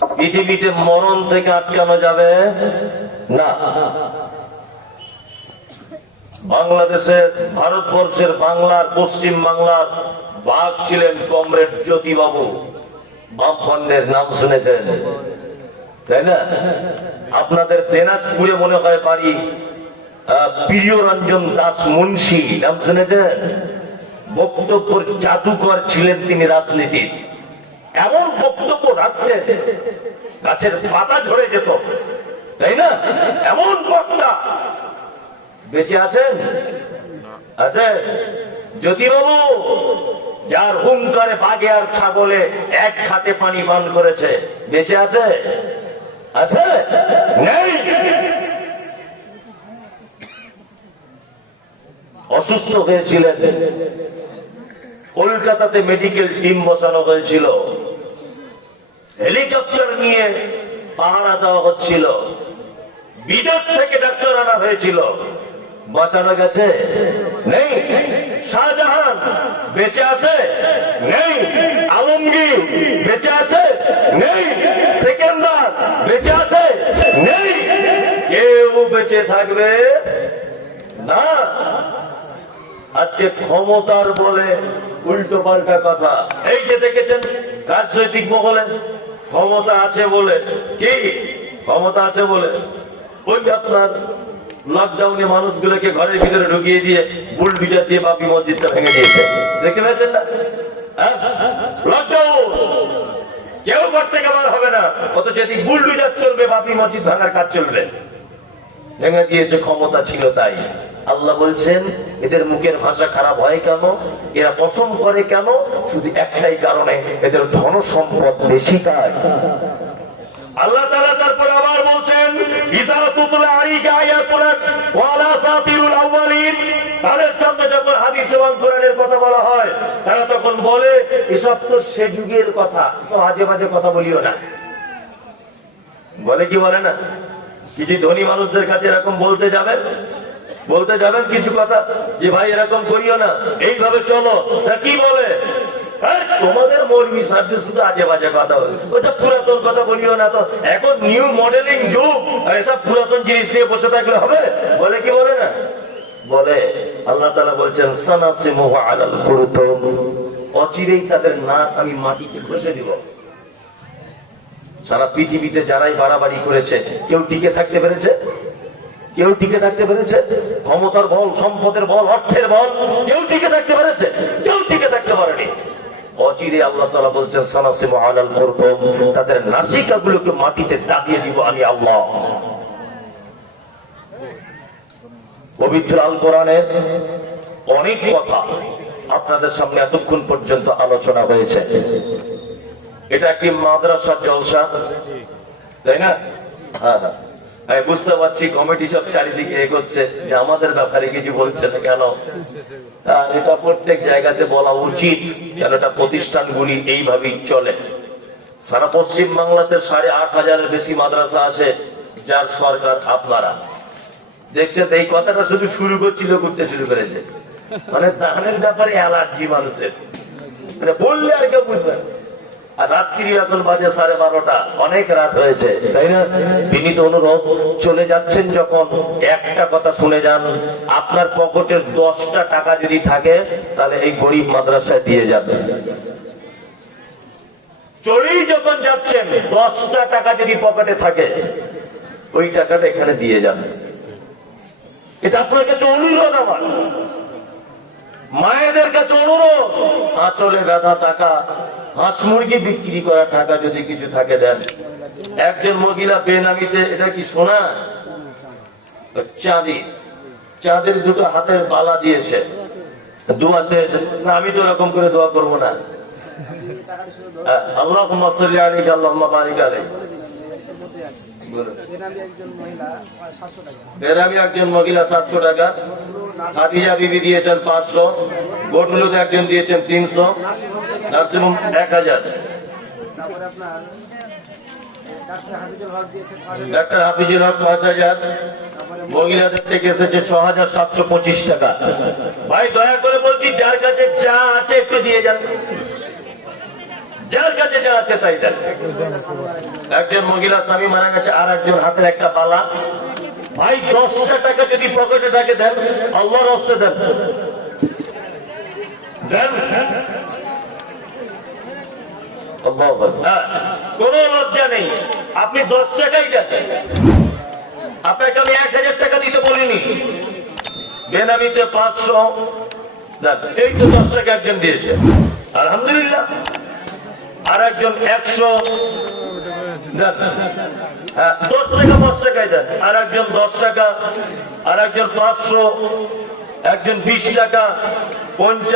পৃথিবীতে মরণ থেকে আটকানো যাবে? না। বাংলাদেশের, ভারতবর্ষের বাংলার, পশ্চিম বাংলার বাঘ ছিলেন কমরেড জ্যোতিবাবু। বামফন্ডের নাম শুনেছেন। তাই না? আপনাদের দিনাজপুরে মনে হয় বাড়ি প্রিয় রঞ্জন দাস মুন্সি। নাম শুনেছেন? বক্তব্যের জাদুকর ছিলেন তিনি রাজনীতির। এমন বক্তব্য রাখতেন গাছের পাতা ঝরে যেত, তাই না? এমন বক্তা বেঁচে আছেন? আছে জ্যোতিবাবু, যার হুঙ্কারে বাঘে আর ছাগলে এক খাতে পানি পান করেছে, বেঁচে আছে? আছে? নেই? অসুস্থ হয়েছিলেন। কলকাতাতে মেডিকেল টিম বসানো হয়েছিল। হেলিকপ্টার নিয়ে পাহারা দেওয়া হচ্ছিল। বিদেশ থেকে ডাক্তার আনা হয়েছিল। বাঁচানো গেছে? নেই। শাহজাহান বেঁচে আছে? নেই। আলমগীর বেঁচে আছে? নেই। সেকেন্দার বেঁচে আছে? নেই। কেউ বেঁচে থাকবে না আজকে ক্ষমতার বলে উল্টো পাল্টা কথা। এই যে দেখেছেন, রাজনৈতিক মহলে ক্ষমতা আছে বলে। কি? ক্ষমতা আছে বলে। ওই আপনার লকডাউনে মানুষগুলোকে ঘরের ভিতরে ঢুকিয়ে দিয়ে বুলডুজার দিয়ে বাপি মসজিদটা ভেঙে দিয়েছে। দেখে পেয়েছেন না? লকডাউন কেউ ঘর থেকে বার হবে না। অথচ এদিক বুলডুজার চলবে, বাপি মসজিদ ভাঙার কাজ চলবে। ভেঙে দিয়েছে, ক্ষমতা ছিল তাই। আল্লাহ বলছেন, এদের মুখের ভাষা খারাপ হয় কেন? এরা পছন্দ করে কেন? শুধু একটাই কারণে এদের ধন সম্পদ বেশি তাই আল্লাহ তাআলা তারপরে আবার বলছেন তারা তখন বলে, এসব তো সে যুগের কথা কথা বলিও না। বলে কি বলে না? কিছু ধনী মানুষদের কাছে এরকম বলতে যাবেন? বলতে যাবেন কিছু কথা যে ভাই এরকম করিও না। এইভাবে চলো। কি বলে? হ্যাঁ, তোমাদের শুধু আজে বাজে কথা পুরাতন কথা বলিও না তো। এখন নিউ মডেলিং যুগ এসব পুরাতন জিনিস নিয়ে বসে থাকলে হবে? বলে কি বলে না? বলে আল্লাহ তালা বলছেন সানাসি অচিরেই তাদের নাক আমি মাটিতে ঘষে দিব। সারা পৃথিবীতে যারাই বাড়াবাড়ি করেছে কেউ টিকে থাকতে পেরেছে? কেউ টিকে থাকতে পেরেছে? ক্ষমতার বল, সম্পদের বল, অর্থের বল, কেউ টিকে থাকতে পেরেছে? কেউ টিকে থাকতে পারেনি। অচিরে আল্লাহ তালা বলছেন তাদের মাটিতে দাবিয়ে দিব আমি আল্লাহ। পবিত্র আল কোরআনের অনেক কথা আপনাদের সামনে এতক্ষণ পর্যন্ত আলোচনা হয়েছে। এটা একটি মাদ্রাসার জলসা, তাই না? হ্যাঁ হ্যাঁ। আমি বুঝতে পারছি কমিটি সব চারিদিকে এগোচ্ছে, যে আমাদের ব্যাপারে কিছু বলছে না কেন? এটা প্রত্যেক জায়গাতে বলা উচিত কেন এটা প্রতিষ্ঠানগুলি এইভাবেই চলে। সারা পশ্চিম বাংলাতে সাড়ে আট হাজারের বেশি মাদ্রাসা আছে, যার সরকার আপনারা। দেখছেন, এই কথাটা শুধু শুরু করছিল, করতে শুরু করেছে। মানে দানের ব্যাপারে অ্যালার্জি মানুষের। মানে বললে আর কেউ বুঝবে না। রাত্রি এখন বাজে সাড়ে বারোটা। অনেক রাত হয়েছে, তাই না? বিনীত অনুরোধ, চলে যাচ্ছেন যখন একটা কথা শুনে যান, আপনার পকেটের দশটা টাকা যদি থাকে, তাহলে এই গরিব মাদ্রাসায় দিয়ে যাবেন চলেই যখন যাচ্ছেন, দশটা টাকা যদি পকেটে থাকে, ওই টাকাটা এখানে দিয়ে যাবেন এটা আপনার কাছে অনুরোধ আমার। মায়েদের কাছে অনুরোধ আঁচলে গাধা টাকা হাঁস মুরগি বিক্রি করা টাকা যদি কিছু থাকে দেন। একজন মহিলা বেনামিতে এটা কি সোনা? চাঁদি। চাঁদের দুটো হাতের বালা দিয়েছে। দোয়া চেয়েছে না আমি তো এরকম করে দোয়া করব না। আল্লাহ আলী আল্লাহ বারিক আলী বলুন। বেনামি একজন মহিলা বেরামি একজন মহিলা সাতশো টাকা। হাদিজা বিবি দিয়েছেন পাঁচশো, গোটলুতে একজন দিয়েছেন তিনশো নার্সিংহোম এক হাজার। ডাক্তার হাফিজুল হক পাঁচ হাজার। মহিলাদের থেকে এসেছে ছ হাজার সাতশো পঁচিশ টাকা। ভাই, দয়া করে বলছি, যার কাছে যা আছে একটু দিয়ে যান। যার কাছে যা আছে তাই দেন। একজন মহিলা স্বামী মারা গেছে, আর একজন হাতের একটা পালা ভাই দশটা টাকা যদি পকেটে থাকে, দেন। আল্লাহর হস্তে দেন। কোনো লজ্জা নেই। আপনি দশ টাকাই দেন। আপনাকে আমি এক হাজার টাকা দিতে বলিনি। বেনামিতে পাঁচশো। এই তো দশ টাকা একজন দিয়েছে। আলহামদুলিল্লাহ। আর একজন একশো। দশ টাকা, পাঁচ টাকায় দেন। আর একজন দশ টাকা আর একজন পাঁচশো, একজন বিশ টাকা, পঞ্চাশ